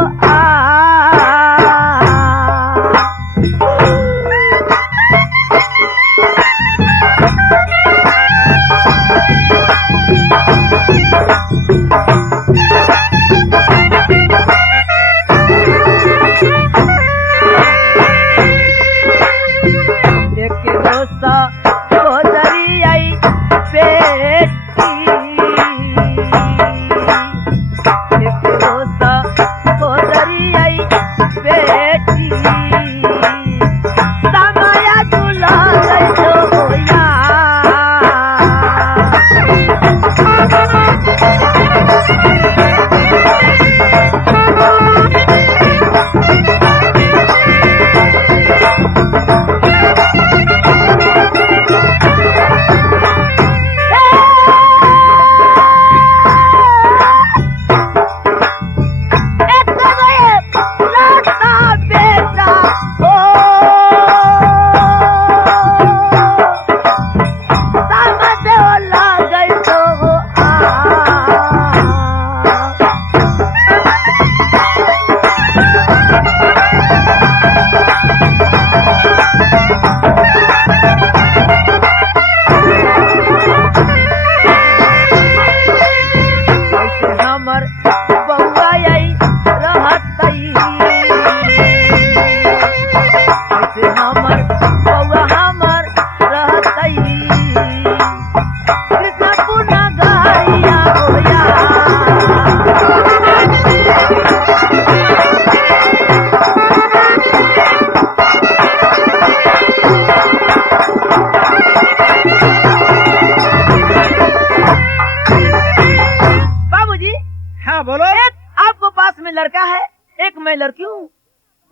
मैं लड़की हूँ।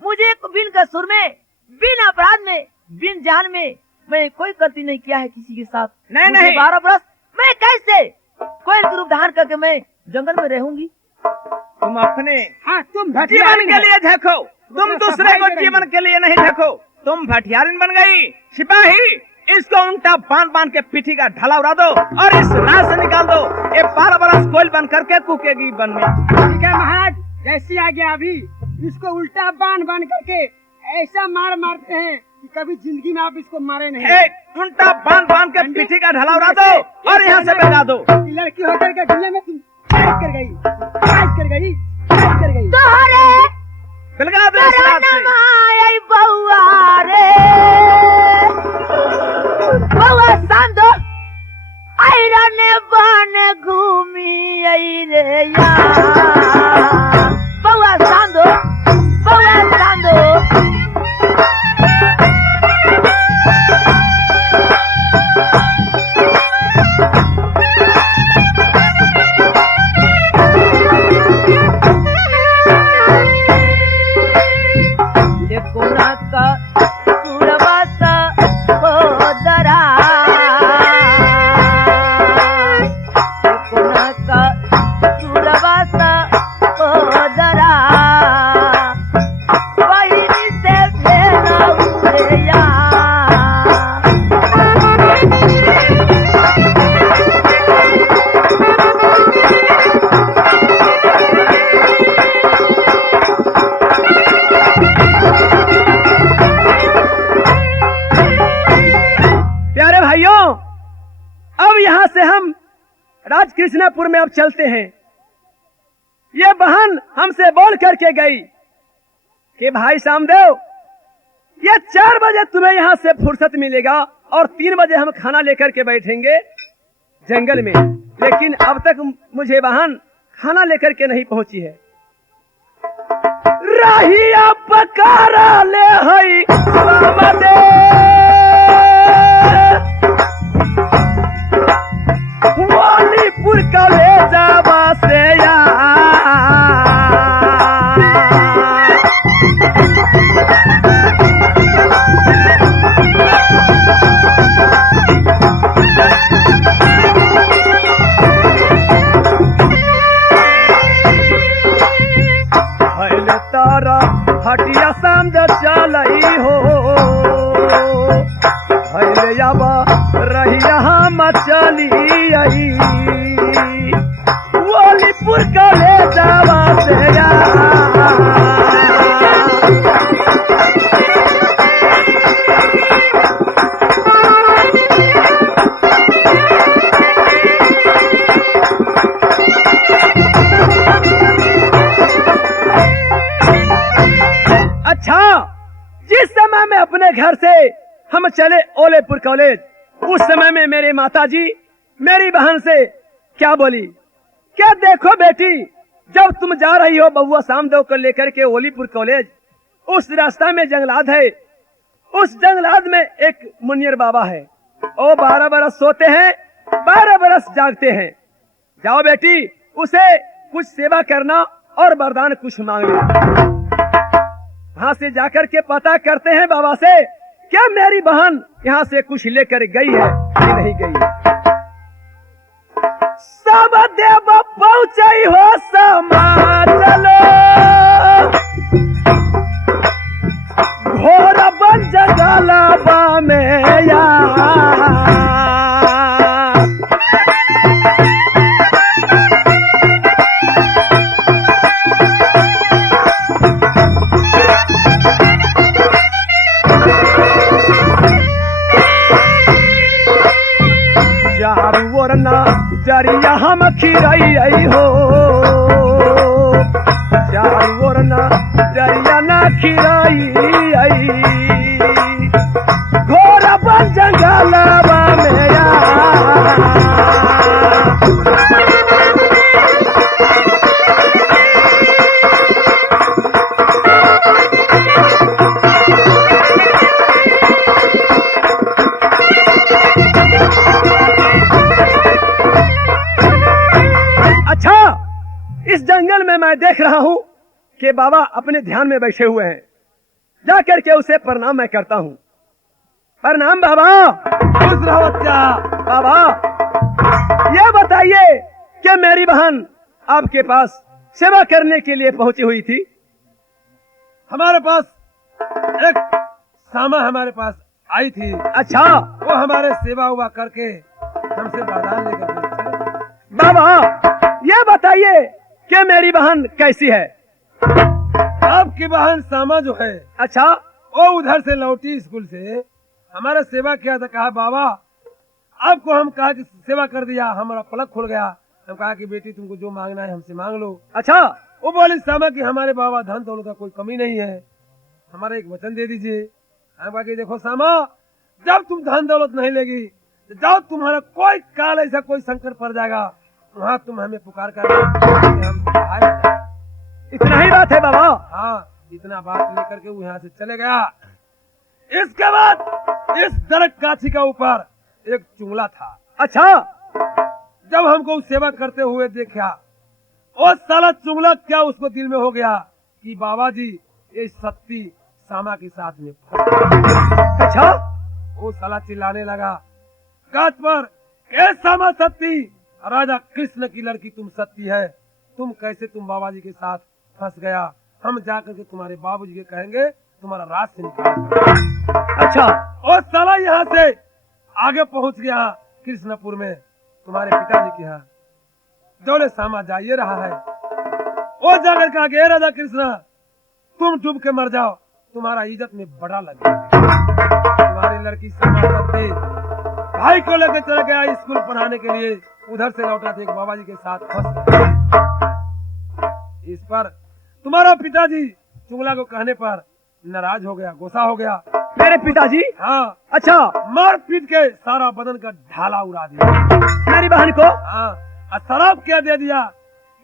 मुझे बिन कसूर में, बिन अपराध में, बिन जान में मैं कोई गलती नहीं किया है किसी के साथ। नहीं। 12 बरस मैं कैसे कोई रूप धारण करके मैं जंगल में रहूंगी? तुम अपने हाँ तुम जीवन भटियारिन के है। लिए देखो, तुम दूसरे को जीवन के लिए नहीं देखो। तुम भटियारिन बन गई। सिपाही, इसको उल्टा बांध के पीठी का ढाला उड़ा दो और इस राह से निकाल दो। ये 12 बरस कोयल बन करके कूकेगी वन में। ठीक है महाराज, जैसी आ गया अभी इसको उल्टा बांध करके ऐसा मारते हैं कि कभी जिंदगी में आप इसको मारे नहीं। एक उल्टा बांध के पीठी का ढाला उड़ा दो और यहाँ से भगा दो। लड़की होकर के दुनिया में तुम कर गई। तोहरे बिलगा दो इस रात से। आई बउआ रे, बउआ सांदो आई रने बने घूमी आई रे यार। बउआ सांदो, बउआ सांदो। कृष्णापुर में अब चलते हैं। ये बहन हमसे बोल करके गई कि भाई सामदेव, ये 4 बजे तुम्हें यहाँ से फुर्सत मिलेगा और 3 बजे हम खाना लेकर के बैठेंगे जंगल में। लेकिन अब तक मुझे बहन खाना लेकर के नहीं पहुंची है। राहिया पकारा ले हई सामदे, वालीपुर का ले जावा से तारा हटिया समझ चलई हो, भैले याबा रहिया हम चली आई, वालीपुर का ले जावा से अच्छा, जिस समय में अपने घर से हम चले ओलेपुर कॉलेज, उस समय में मेरी माताजी मेरी बहन से क्या बोली, क्या देखो बेटी, जब तुम जा रही हो बउआ सामदेव को लेकर के ओलीपुर कॉलेज, उस रास्ता में जंगलात है, उस जंगलात में एक मुनियर बाबा है, वो 12 बरस सोते हैं, 12 बरस जागते हैं। जाओ बेटी, उसे कुछ सेवा करना और वरदान कुछ मांग लेना। वहां से जाकर के पता करते हैं बाबा से, क्या मेरी बहन यहाँ से कुछ लेकर गई है कि नहीं गई। सब देव पहुंचाई हो समाचलो, घोर बन जगलाबा में यार। जरिया हम खिरई हो, चारू ओर ना जरिया ना खिरई आई, घोर बन जंगलवा में यार। इस जंगल में मैं देख रहा हूं कि बाबा अपने ध्यान में बैठे हुए हैं, जा करके उसे प्रणाम मैं करता हूँ। प्रणाम बाबा। खुश रहो बच्चा। बाबा ये बताइए कि मेरी बहन आपके पास सेवा करने के लिए पहुंची हुई थी। हमारे पास एक सामा हमारे पास आई थी। अच्छा वो हमारे सेवा हुआ करके हमसे वरदान लेकर गई। बाबा ये बताइए कि मेरी बहन कैसी है? आपकी बहन सामा जो है, अच्छा वो उधर से लौटी स्कूल से, हमारा सेवा किया था। कहा बाबा आपको हम कहा कि सेवा कर दिया, हमारा पलक खुल गया। हम कहा कि बेटी तुमको जो मांगना है हमसे मांग लो। अच्छा वो बोली सामा कि हमारे बाबा धन दौलत का कोई कमी नहीं है, हमारा एक वचन दे दीजिए। हम कहा कि देखो सामा, जब तुम धन दौलत नहीं लेगी तो जाओ, तुम्हारा कोई काल ऐसा कोई संकट पड़ जाएगा, वहाँ तुम हमें पुकार कर हम सहाय हो जाएं। इतना ही बात है बाबा? हाँ, इतना बात लेकर के वो यहाँ से चले गया। इसके बाद इस दरक गाछी का ऊपर एक चुंगला था। अच्छा जब हमको सेवा करते हुए देखा, वो साला चुंगला क्या उसको दिल में हो गया कि बाबा जी ये सत्ती सामा के साथ में फंस। अच्छा वो साला चिल्लाने लगा गाछ पर, ए सामा सत्ती, राजा कृष्ण की लड़की तुम सत्ती है, तुम कैसे तुम बाबा जी के साथ फंस गया? हम जाकर के तुम्हारे बाबूजी के कहेंगे तुम्हारा राज से निकाल। अच्छा और साला यहाँ से आगे पहुंच गया कृष्णपुर में तुम्हारे पिताजी के यहाँ। दौड़े सामा जाइए रहा है, वो जाकर कहा कि राजा कृष्ण तुम डूब के मर जाओ, तुम्हारा इज्जत में बड़ा लगे। तुम्हारी लड़की सामा सत्ती भाई को लेकर चला गया स्कूल पढ़ाने के लिए, उधर से लौटा थे बाबा जी के साथ फंस गया। इस पर तुम्हारा पिताजी चुगला को कहने पर नाराज हो गया, गुस्सा हो गया। मेरे पिताजी? हाँ। अच्छा मार पीट के सारा बदन का ढाला उड़ा दिया मेरी बहन को? हाँ, और शराब क्या दे दिया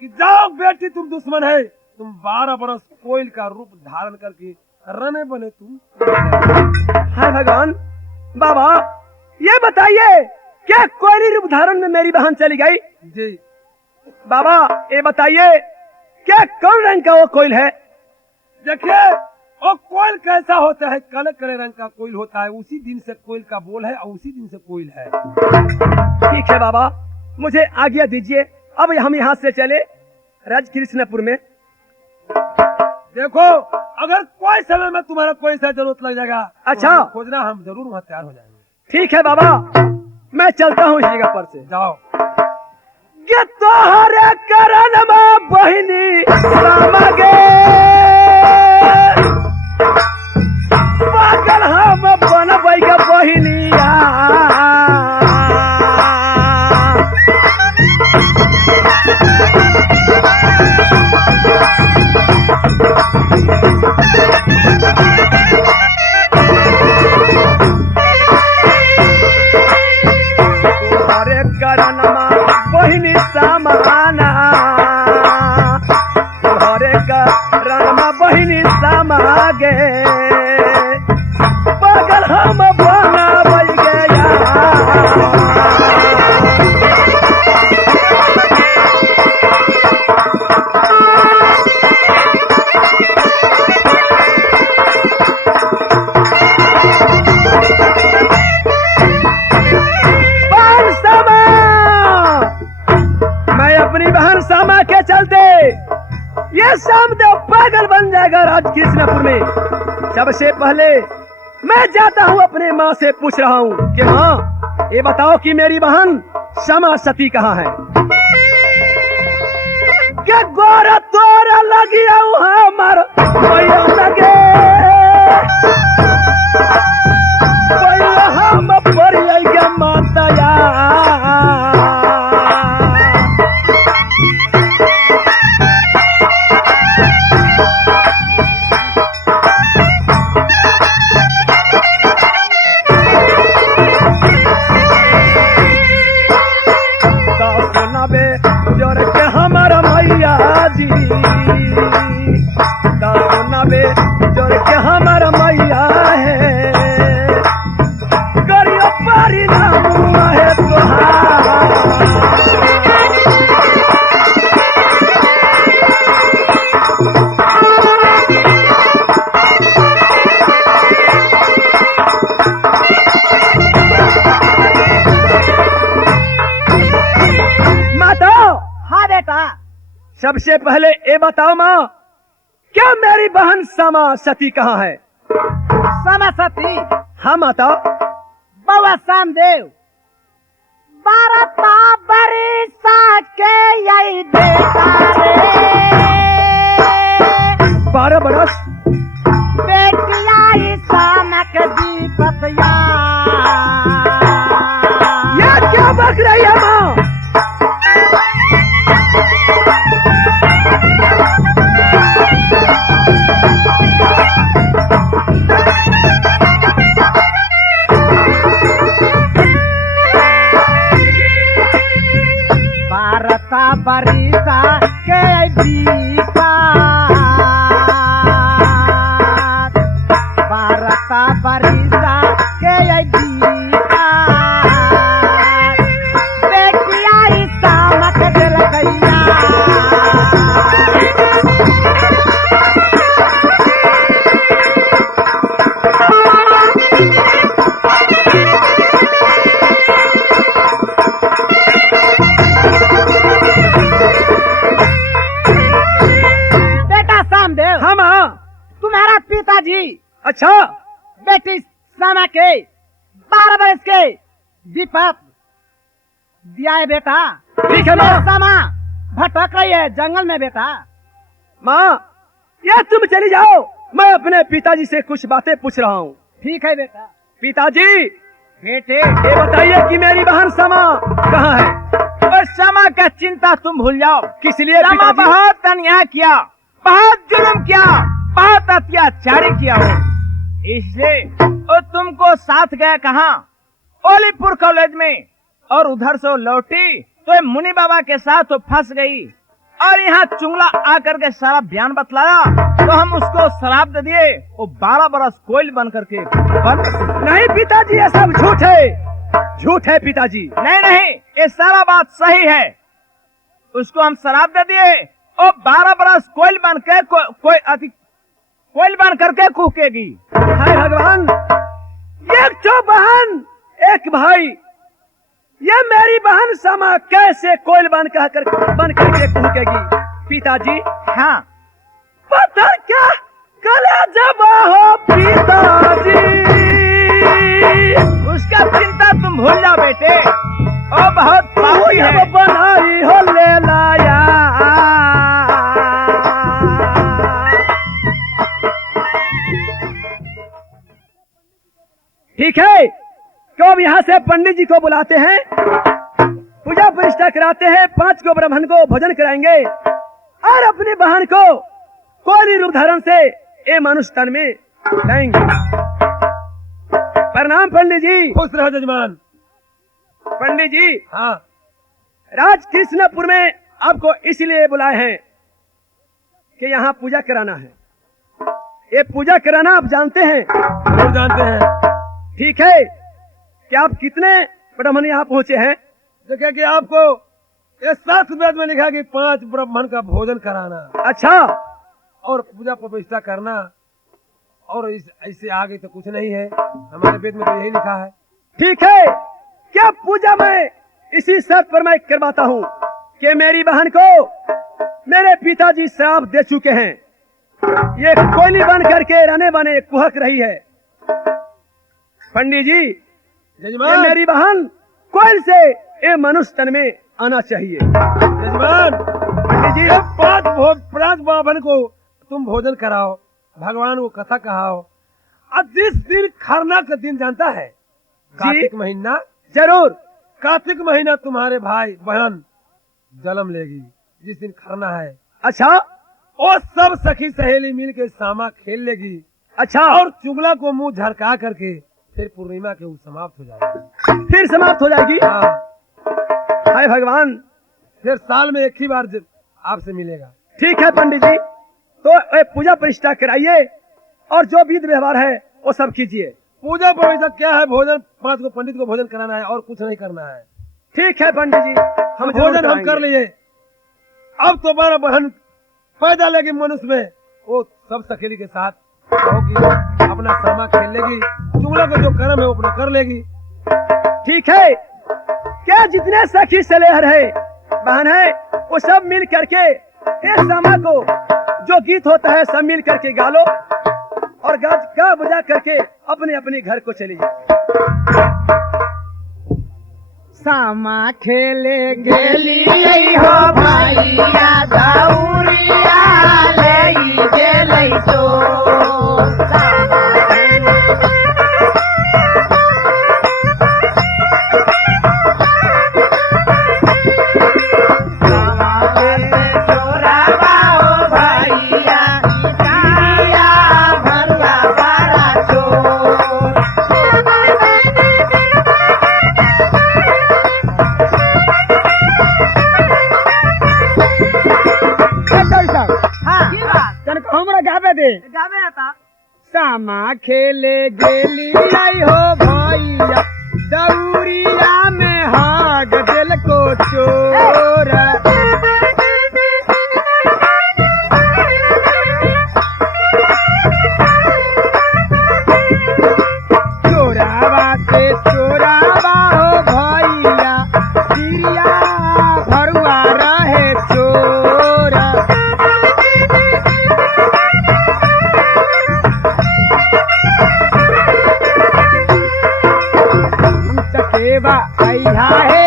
कि जाओ बेटी तुम दुश्मन है, तुम 12 बरस कोयल का रूप धारण करके रने बने तुम। हाय भगवान। बाबा ये बताइए क्या कोयली रूप धारण में मेरी बहन चली गई? जी। बाबा ये बताइए क्या कौन रंग का वो कोयल है? देखिए वो कोयल कैसा होता है, काले काले रंग का कोयल होता है। उसी दिन से कोयल का बोल है और उसी दिन से कोयल है। ठीक है बाबा, मुझे आज्ञा दीजिए, अब हम यहाँ से चले राज कृष्णपुर में। देखो अगर कोई समय में तुम्हारा कोई सा जरूरत लग जाएगा, अच्छा। तो हमें खोजना, हम जरूर वहाँ तैयार हो जाएंगे। ठीक है बाबा, मैं चलता हूँ इस जगह पर से। जाओ। के तोहरे करनमा बहिनी सामा गे, पागल हम बनबै के बहिनिया। तोहरे करनमा बहिनी समाना, तोहरे करनमा बहिनी सामा गे, पागल हम बनबै गया। बहन सामा, मैं अपनी बहन सामा के चलते ये शाम तो पागल बन जाएगा राज कृष्णपुर में। सबसे पहले मैं जाता हूँ अपने माँ से पूछ रहा हूँ कि माँ ये बताओ कि मेरी बहन सामा सती कहाँ है? क्या गोरा तोरा लगी हमार भैया लगे, भैया हम परिया के माताया। जोर के हमारा मैया जी, नबे जोर के हमारा मैया है, करियो पारी नाम है तोहार। बेटा। सबसे पहले ये बताओ माँ, क्या मेरी बहन समा सती कहाँ है? समा सती हाँ माता। बउआ सामदेव 12 बरिस के यही बेटा रे, 12 बरस बेटिया ही सामक दीपतिया। ये क्या बक रही है माँ? बरिसा के बीता 12 बरिसा के बीता, बेटिया ही सामक दिल गैया। तुम्हारा पिताजी अच्छा बेटी समा के 12 बरस के दीपक दिया है बेटा। ठीक है माँ। समा भटक रही है जंगल में बेटा। माँ ये तुम चली जाओ, मैं अपने पिताजी से कुछ बातें पूछ रहा हूँ। ठीक है बेटा। पिताजी बेटे ये बताइए कि मेरी बहन समा कहाँ है? और समा का चिंता तुम भूल जाओ। किस लिए समा पिताजी? बहुत अन्याय किया, बहुत जुल्म किया, बहुत अत्याचारी किया हो, इसलिए वो तुमको साथ गया कहाँ? ओलीपुर कॉलेज में, और उधर से वो लौटी तो ये मुनि बाबा के साथ वो फंस गई, और यहाँ चुंगला आकर के सारा बयान बतलाया, तो हम उसको शराब दे दिए, वो 12 बरस कोयल बन करके नहीं पिताजी, ये सब झूठ है, झूठ है पिताजी। नहीं नहीं, ये सारा बात सही है। उसको हम शराब दे दिए और 12 बरस कोयल बन के कोयल बन करके कूकेगी। हाय भगवान, एक तो बहन एक भाई, ये मेरी बहन समा कैसे कोयल बन करके कूकेगी? पिताजी हाँ, पत्थर क्या कले जबा हो पिताजी। उसका चिंता तुम भूल जाओ बेटे, ओ बहुत पापी है। बनाई हो ले लाया। ठीक है, तो अब यहाँ से पंडित जी को बुलाते हैं, पूजा प्रतिष्ठा कराते हैं, 5 को ब्राह्मण को भोजन कराएंगे और अपनी बहन को कोई रूप धारण से ये मनुष्य तन में लाएंगे। प्रणाम पंडित जी। खुश रहो जजमान। पंडित जी, हाँ राज कृष्णपुर में आपको इसलिए बुलाए हैं कि यहाँ पूजा कराना है। ये पूजा कराना आप जानते हैं? लोग जानते हैं। ठीक है, क्या आप कितने ब्राह्मण यहाँ पहुँचे हैं? देखिए कि आपको ये 7 वेद में लिखा कि 5 ब्राह्मण का भोजन कराना अच्छा, और पूजा प्रतिष्ठा करना, और ऐसे आगे तो कुछ नहीं है, हमारे वेद में तो यही लिखा है। ठीक है, क्या पूजा मैं इसी शर्त पर मैं करवाता हूँ कि मेरी बहन को मेरे पिताजी श्राप दे चुके हैं, ये कोयली बन करके रहने बने कुहक रही है। पंडित जी, ये जजमान, मेरी बहन कोयल से ये मनुष्य तन में आना चाहिए। जजमान, पंडित जी, ये 5 ब्राह्मण को तुम भोजन कराओ, भगवान को कथा कहाओ, और जिस दिन खरना का दिन जानता है, कार्तिक महीना, जरूर। कार्तिक महीना तुम्हारे भाई बहन जन्म लेगी, जिस दिन खरना है। अच्छा और सब सखी सहेली मिल के सामा खेल लेगी, अच्छा, और चुगला को मुंह झरका करके फिर पूर्णिमा के समाप्त हो जाएगी। फिर समाप्त हो जाएगी। हाँ, हाय भगवान, फिर साल में एक ही बार आपसे मिलेगा। ठीक है पंडित जी, तो ये पूजा प्रतिष्ठा कराइए और जो विध व्यवहार है वो सब कीजिए। पूजा पवित्र क्या है? भोजन 5 को पंडित को भोजन कराना है और कुछ नहीं करना है। ठीक है पंडित जी, हम जरूर भोजन हम कर कराएंगे। लिए। अब तो हमारा बहन पैदा लेगी मनुष्य में, वो सब सखेली के साथ होगी, अपना सामा खेल लेगी, चुगला का जो कर्म है वो अपना कर लेगी। ठीक है, क्या जितने सखी सलेहर है बहन है, वो सब मिल करके इस समय को जो गीत होता है सब मिल करके गा लो और गा बजा करके अपने अपने घर को चली जाओ। सामा खेले गेली हो भैया दौरिया ले गेलै तो हमरा गावे दे गावे आता सामा खेले गेली हो भैया दौरिया में हाग दिल को चोर चोरावा से चोरावा हो भैया चिड़िया भरुआ रहे चोर सकेबा अइहा है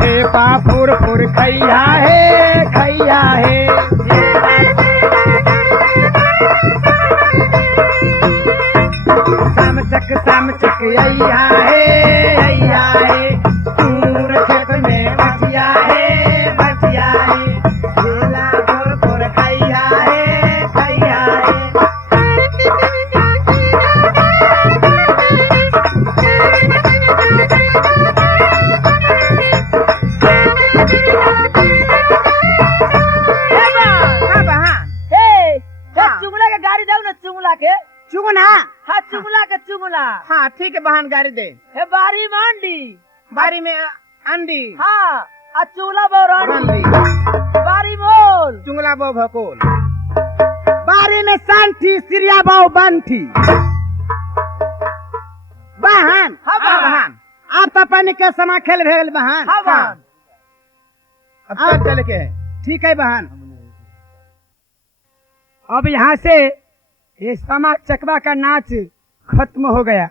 हे पापुर पुर खैया है समचक अइहा है दूर खेत में बचिया है खेला पुर खैया है चुगला के गाड़ी दो ना चुगला के चुगना हाँ चुगला के चुगला हाँ ठीक है बहन गाड़ी दे हे बारी मांडी बारी में अंडी हाँ आ चुगला बोरांडी रंडी बारी बोल चुंगला बो भकोल बारी में सांठी सिरिया बाव बंठी बहन हाँ बहन आप तो पानी के समा खेल भेल बहन हाँ बहन अब चल के है ठीक है बहन अब यहाँ से ये समा चकवा का नाच खत्म हो गया।